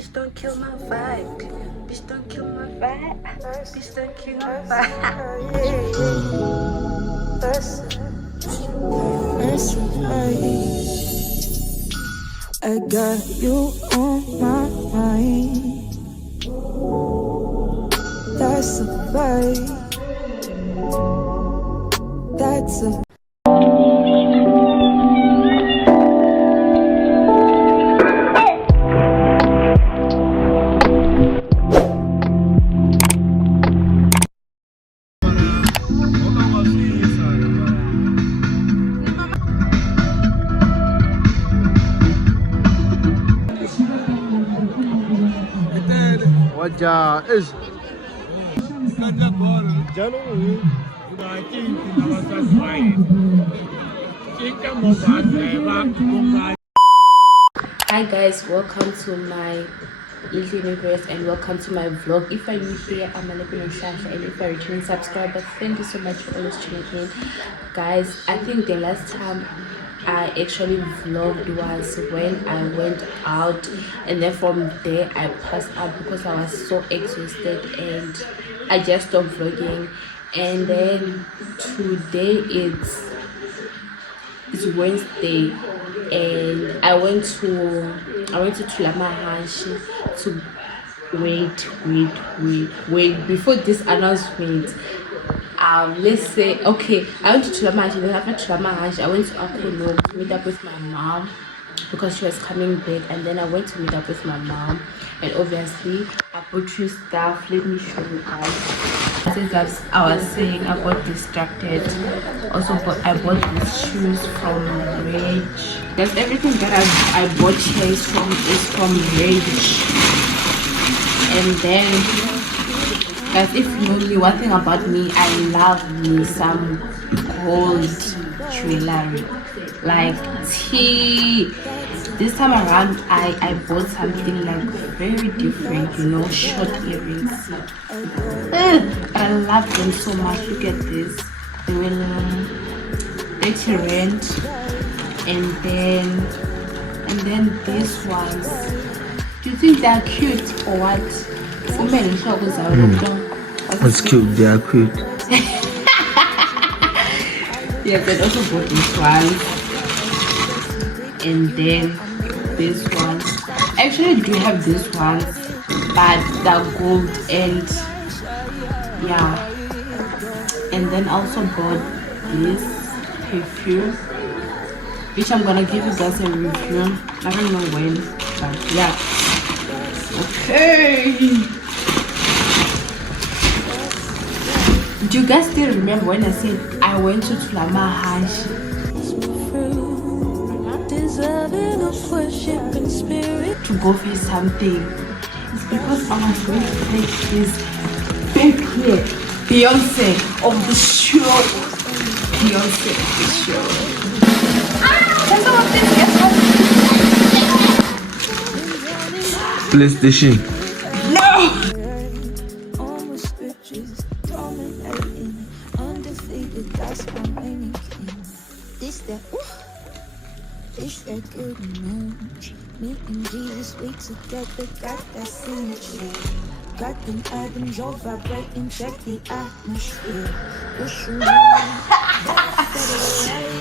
Bitch, don't kill my vibe. Bitch, don't kill my vibe. Bitch, don't kill my vibe. I got you on my mind. That's a vibe. That's a Wajah is Hi guys, welcome to my little universe and welcome to my vlog. If you're new here, I'm Alipin Shasha, and if you're a returning subscriber, thank you so much for always tuning in. Guys, I think the last time I actually vlogged was when I went out, and then from there I passed out because I was so exhausted and I just stopped vlogging. And then today it's Wednesday and I went to Tulamahashi to wait before this announcement. Let's say, okay, I went to Tulamahashi, then after Tulamahashi I went to Akuno to meet up with my mom because she was coming back, and then I went to meet up with my mom, and obviously I bought you stuff. Let me show you guys. As I was saying, I got distracted. Also, I bought these shoes from Rage. That's everything that I bought here is from Rage. And then, guys, if you know me, one thing about me, I love me some gold jewelry, like tea. This time around I bought something like very different, you know, short earrings. I love them so much. Look at this. They will 30 rand. And then these ones, do you think they are cute or what? That's cute, they are cute. Yes, I also bought these ones. And then these ones. I actually do have these ones, but they're gold, and yeah. And then also bought this perfume, which I'm gonna give you guys a review. I don't know when, but yeah. Okay. Do you guys still remember when I said I went to Tulamahashi? To go for something? It's because I was going to take this big here, Beyonce of the show. Beyonce of the show. That's all of this. PlayStation. No! It's that good news. Me and Jesus, we together got that synergy. Got them atoms all vibrating, check the atmosphere.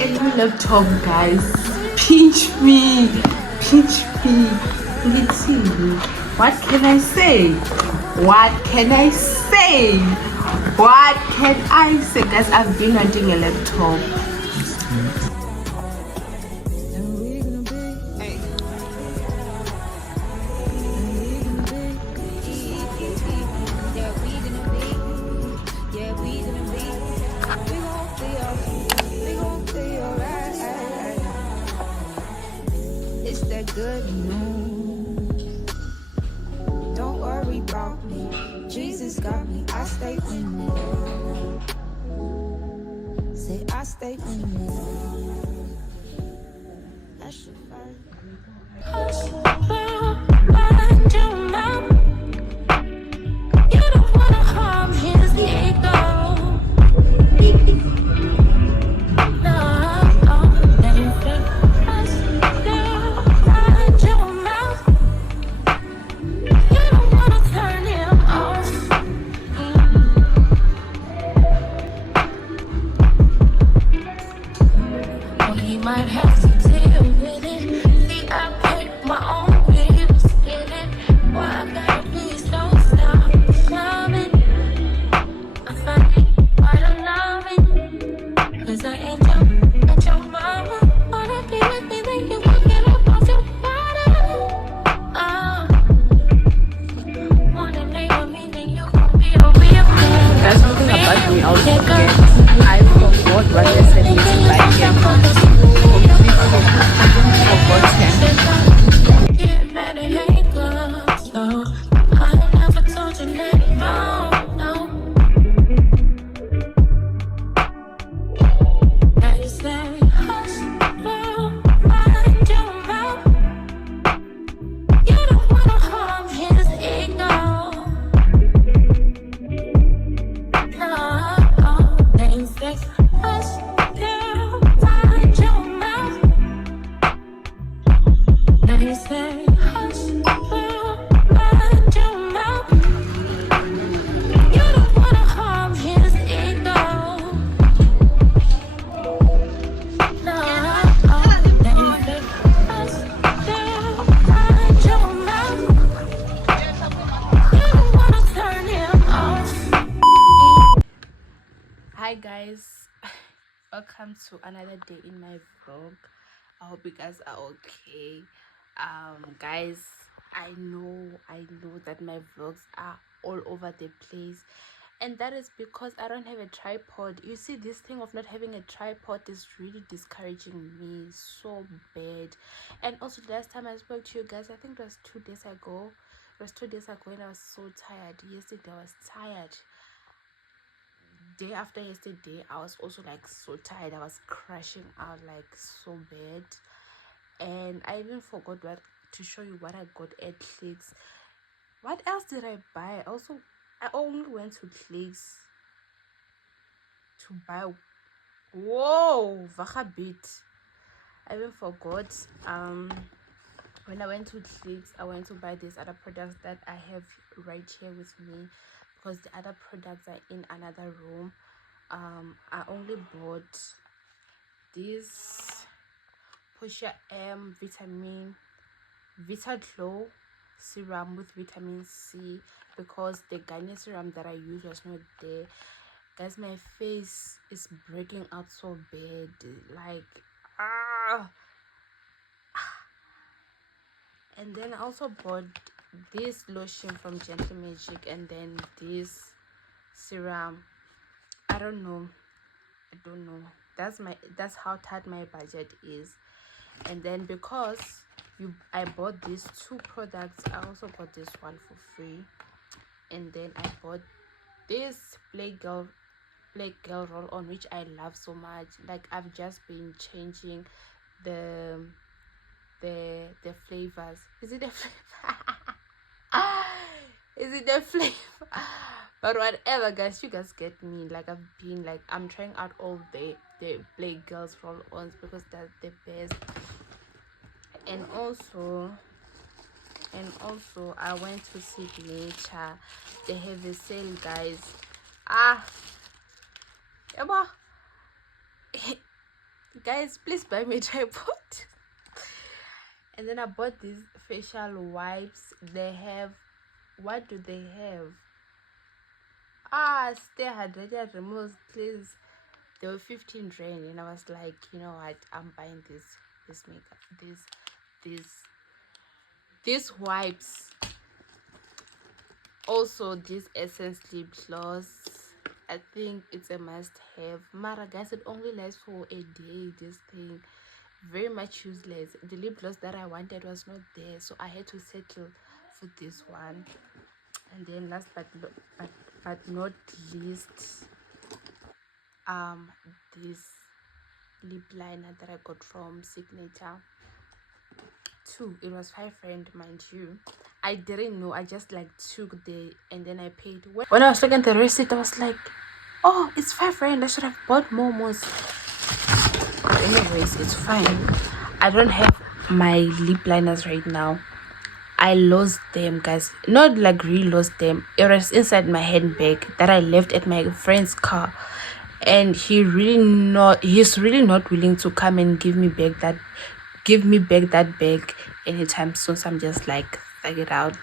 In my laptop, guys. Pinch me. Listen. What can I say? Guys, I've been hunting a laptop. Good news. Don't worry about me. Jesus got me. I stay with me. Say I stay with me. I should find your mouth. You don't wanna harm his ego. I'll forget. I forgot what they said me to buy here. Hi guys, welcome to another day in my vlog. I hope you guys are okay. Guys, I know that my vlogs are all over the place, and that is because I don't have a tripod. You see, this thing of not having a tripod is really discouraging me so bad. And also, the last time I spoke to you guys, I think it was 2 days ago. And I was so tired. Yesterday I was tired. Day after yesterday I was also like so tired. I was crashing out like so bad, and I even forgot what to show you what I got at Clicks. What else did I buy? Also, I only went to Clicks to buy, whoa, Vachabit. I even forgot. When I went to Clicks, I went to buy these other products that I have right here with me, because the other products are in another room. I only bought this Pusha M Vita Glow serum with vitamin C, because the Garnier serum that I used was not there. Guys, my face is breaking out so bad, like and then I also bought this lotion from Gentle Magic, and then this serum. I don't know. That's how tight my budget is. And then because I bought these two products, I also got this one for free. And then I bought this Black Girl roll on, which I love so much. Like, I've just been changing the flavors. Is it the flavor? Is it the flavor? But whatever, guys, you guys get me. Like, I'm trying out all the Black Girls roll-ons because that's the best. And also I went to Signature. They have a sale, guys. Eba. Guys, please buy me a tripod. And then I bought these facial wipes. They have, what do they have? Stay hydrated, removes, please. They were 15 rand, and I was like, you know what, I'm buying this makeup, these wipes. Also, this Essence lip gloss, I think it's a must-have. Mara, guys, it only lasts for a day. This thing, very much useless. The lip gloss that I wanted was not there, so I had to settle for this one. And then last but not least, this lip liner that I got from Signature. It was 5 rand, mind you. I didn't know. I just like took the, and then I paid. When I was looking at the receipt, I was like, oh, it's 5 rand. I should have bought more. But anyways, it's fine. I don't have my lip liners right now. I lost them, guys. Not like really lost them. It was inside my handbag that I left at my friend's car, and he's really not willing to come and give me back that bag anytime soon. So I'm just like, figure it out.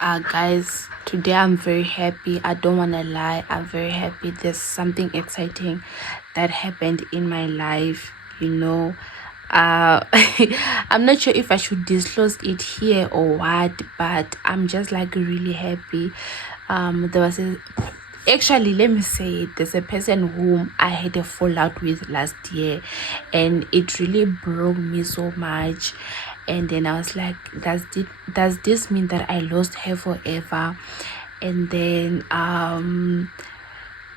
Guys, today I'm very happy. I don't want to lie, I'm very happy. There's something exciting that happened in my life, you know. I'm not sure if I should disclose it here or what, but I'm just like really happy. There was a Actually, let me say it, there's a person whom I had a fallout with last year, and it really broke me so much. And then I was like, does this mean that I lost her forever? And then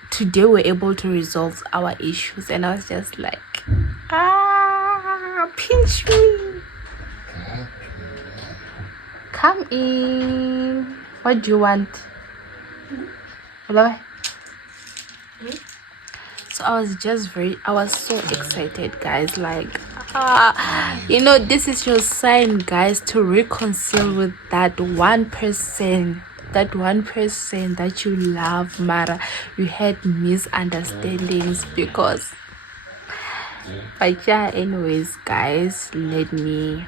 today we're able to resolve our issues, and I was just like, pinch me, come in, what do you want? Hello. So I was so excited, guys. Like, this is your sign, guys, to reconcile with that 1%, that you love, Mara. You had misunderstandings because, but yeah, anyways, guys, let me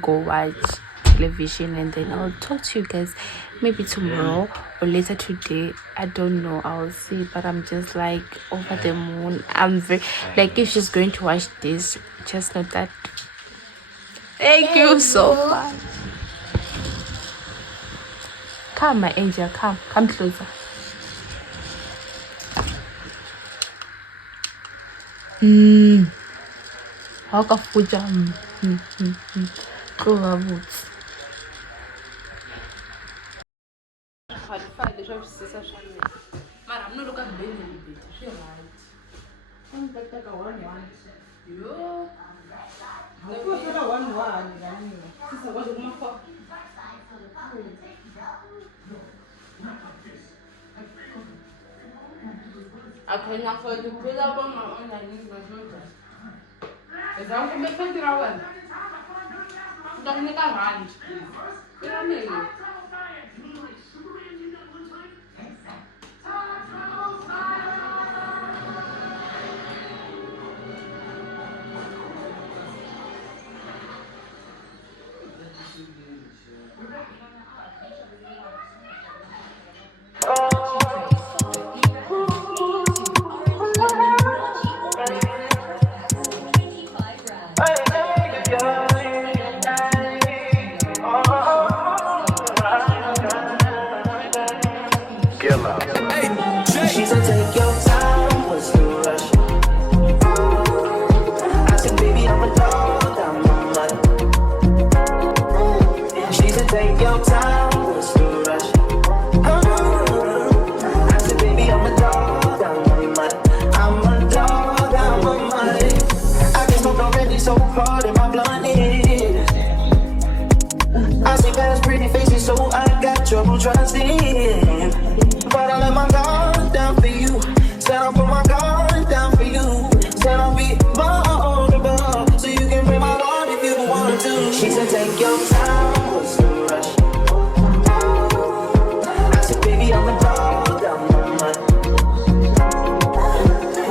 go watch television, and then I'll talk to you guys maybe tomorrow or later today. I don't know, I'll see, but I'm just like over the moon. I'm very, like, if she's going to watch this, just know that. Thank you so much. Come, my angel, come closer. How ka fuja tloga botse. Mara, I'm not looking at baby. She right. I'm better than 1-1. Yo. How could you 1-1? This is what you want for. I can't afford to put up on my online. Is that what you make it around? Don't make a ranch, please. You know me. She said, take your time, what's the rush? I said, baby, I'm a dog, I'm a mutt. She said, take your time, what's the rush? I said, baby, I'm a dog, I'm a mutt. I'm a dog, I'm a mutt. I get smoked already so hard in my blunt is. I see past pretty faces, so I got trouble trusting. But I let my guard down for you. Said I'll put my guard down for you. Said I'll be vulnerable, so you can break my heart if you want to. She said, take your time, what's the rush? I said, baby, I'm a dog, I'm a mutt.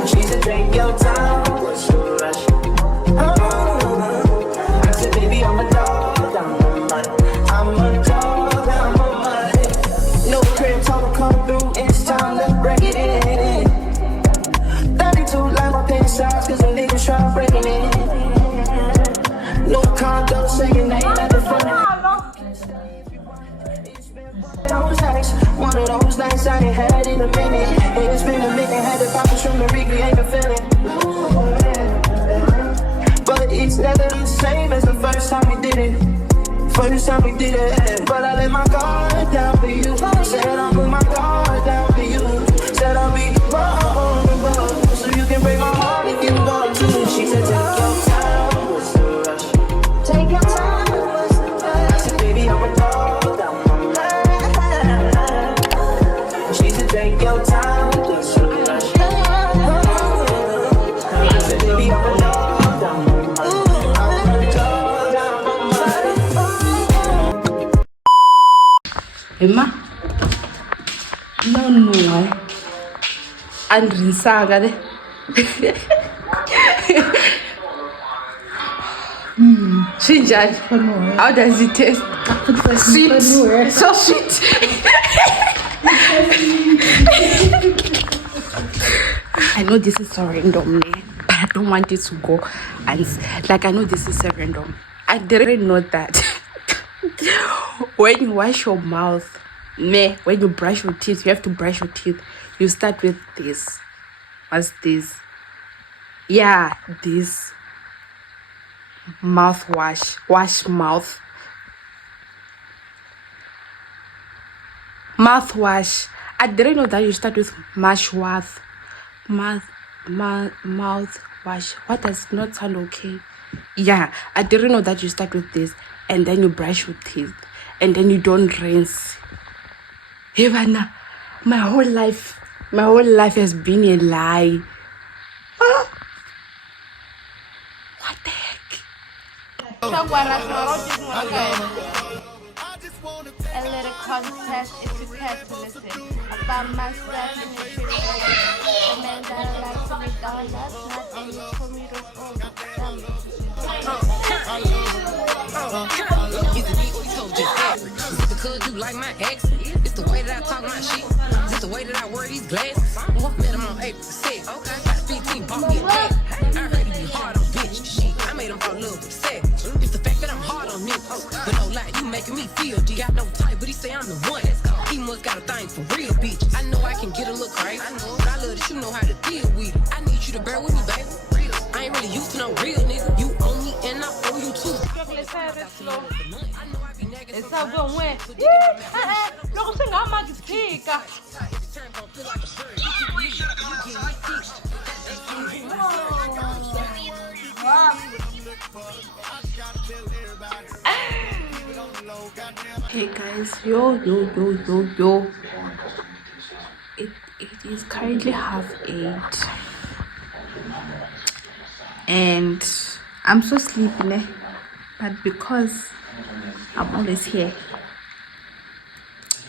She said, take your time, what's the rush? I said, baby, I'm a dog, I'm a mutt. I'm a dog, I'm a mutt. No crib, talk come through, it's time to break it in. 32 like my pen size, cause the niggas try breaking it. No condo, saying name at the front. Those nights, one of those nights I ain't had in a minute. It's been a minute, had the pockets from the recreate the feeling. But it's never the same as the first time we did it. First time we did it. But I let my guard down for you. Said I'll put my guard down for you. Said I'll be vulnerable, so you can break my heart if you want to. She said, take your time, what's the rush? Take your time, what's the rush? I said, baby, I'm a dog, I'm a man. She said, take your time, what's the rush? I said, baby, I'm a dog, I'm a man. I'm a dog, I'm a man. Emma? No. Andrin saga de. Shinjai. How does it taste? Sweet. So sweet. I know this is so random, but I don't want it to go. And like, I know this is so random. I didn't know that when you wash your mouth Meh, when you brush your teeth, you have to brush your teeth. You start with this. What's this? Yeah, this mouthwash. Wash mouth. Mouthwash. I didn't know that you start with mouthwash. Mouthwash. What does not sound okay? Yeah, I didn't know that you start with this and then you brush your teeth and then you don't rinse. Hey, Vanna, my whole life has been a lie. Ah, what the heck? A little contest if you care to listen about myself in the truth. The man that I like to make donuts, not any tomatoes or because you like my accent, it's the way that I talk my shit, it's the way that I wear these glasses. Met him on April 6th. Okay. Got 15, bought me a bag. I heard he be hard on bitches. Shit, I made him fall in love with the savage. It's the fact that I'm hard on niggas. But no lie, you making me feel G. Got no type, but he say I'm the one. He must got a thing for real, bitch. I know I can get a little crazy, but I love that you know how to deal with it. I need you to bear with me, baby. I ain't really used to no real nigga. You owe me and I owe you too. Hey guys, yo. It is currently 8:30 and I'm so sleepy, né? But because I'm always here,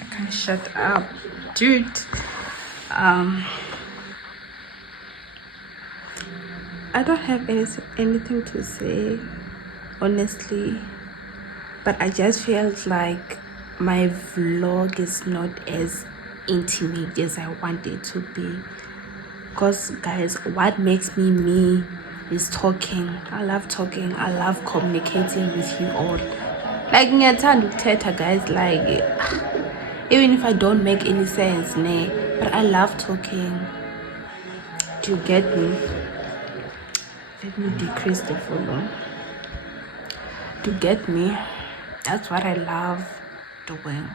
I can't shut up, dude. I don't have anything to say, honestly, but I just felt like my vlog is not as intimate as I want it to be. Because guys, what makes me is talking. I love talking. I love communicating with you all. Like ngiyathanda ukuthetha, guys, like even if I don't make any sense, ne, but I love talking. Do you get me? Let me decrease the volume. Do you get me? That's what I love doing.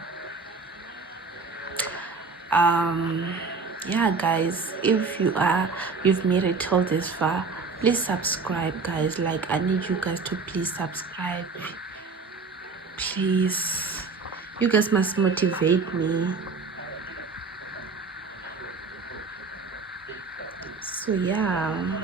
Yeah guys, if you've made it till this far, please subscribe, guys. Like, I need you guys to please subscribe, please. You guys must motivate me. So yeah.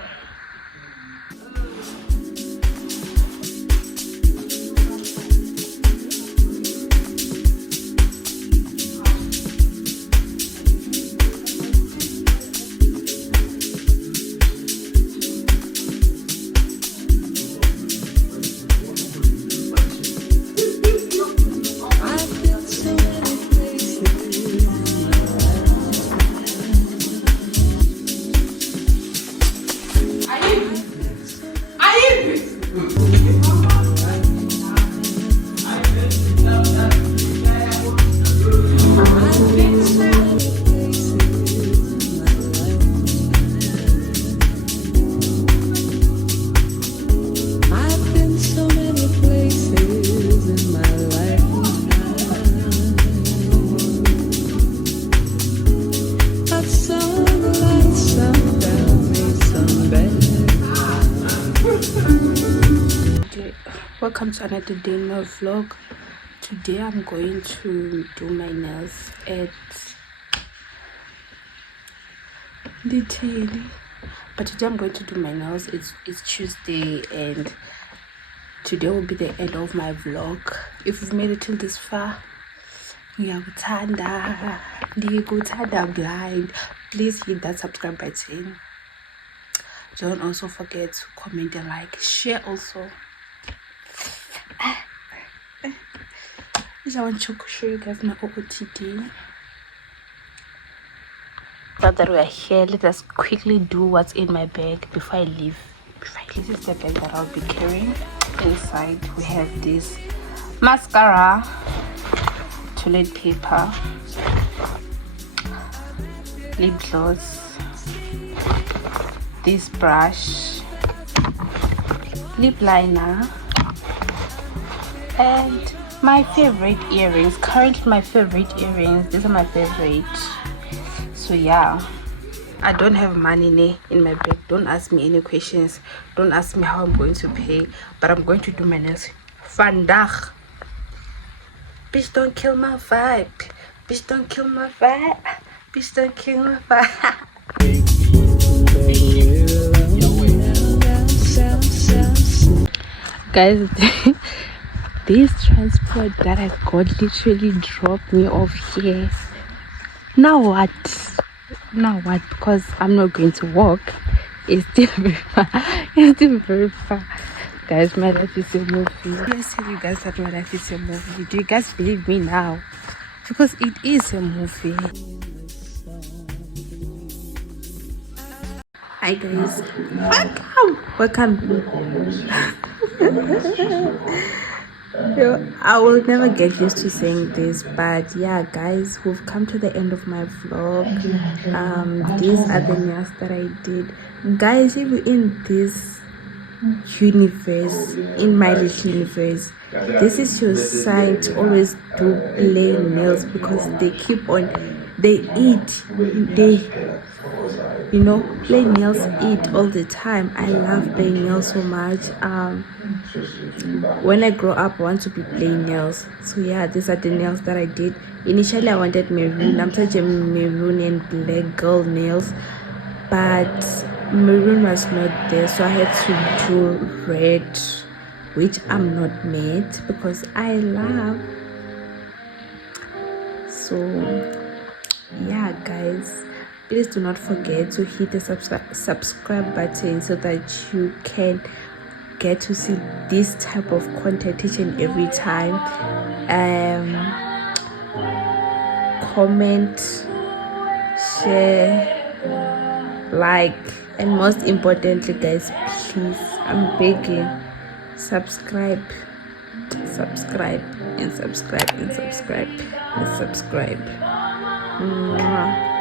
Welcome to another day in my vlog. Today I'm going to do my nails at detail, but today I'm going to do my nails. It's Tuesday and today will be the end of my vlog. If you've made it till this far, thanda blind, please hit that subscribe button. Don't also forget to comment and like, share also. I want to show you guys my OOTD. Now that we are here, let us quickly do what's in my bag before I leave. This is the bag that I'll be carrying. Inside we have this mascara, toilet paper, lip gloss, this brush, lip liner, and my favorite earrings. Currently my favorite earrings, these are my favorite. So yeah, I don't have money in my bag. Don't ask me any questions, don't ask me how I'm going to pay, but I'm going to do my nails. Vandaag. Bitch, don't kill my vibe. Bitch, don't kill my vibe. Bitch, don't kill my vibe. Guys, this transport that I got literally dropped me off here. Now what? Because I'm not going to walk. It's still very far. It's still very far. Guys, my life is a movie. Let's tell you guys that my life is a movie. Do you guys believe me now? Because it is a movie. Hi guys, welcome. Yo, I will never get used to saying this, but yeah guys, we've come to the end of my vlog. These are the nails that I did. Guys, if you're in this universe, in my little universe, this is your sign to always do plain nails, because they keep on, they eat, plain nails eat all the time. I love plain nails so much. When I grow up I want to be plain nails. So yeah, these are the nails that I did. Initially I wanted maroon. I'm such a maroon and black girl nails, but maroon was not there, so I had to do red, which I'm not mad because I love. So yeah guys, please do not forget to hit the subscribe button so that you can get to see this type of content each and every time. Comment, share, like, and most importantly guys, please, I'm begging, subscribe and subscribe and subscribe. Mwah.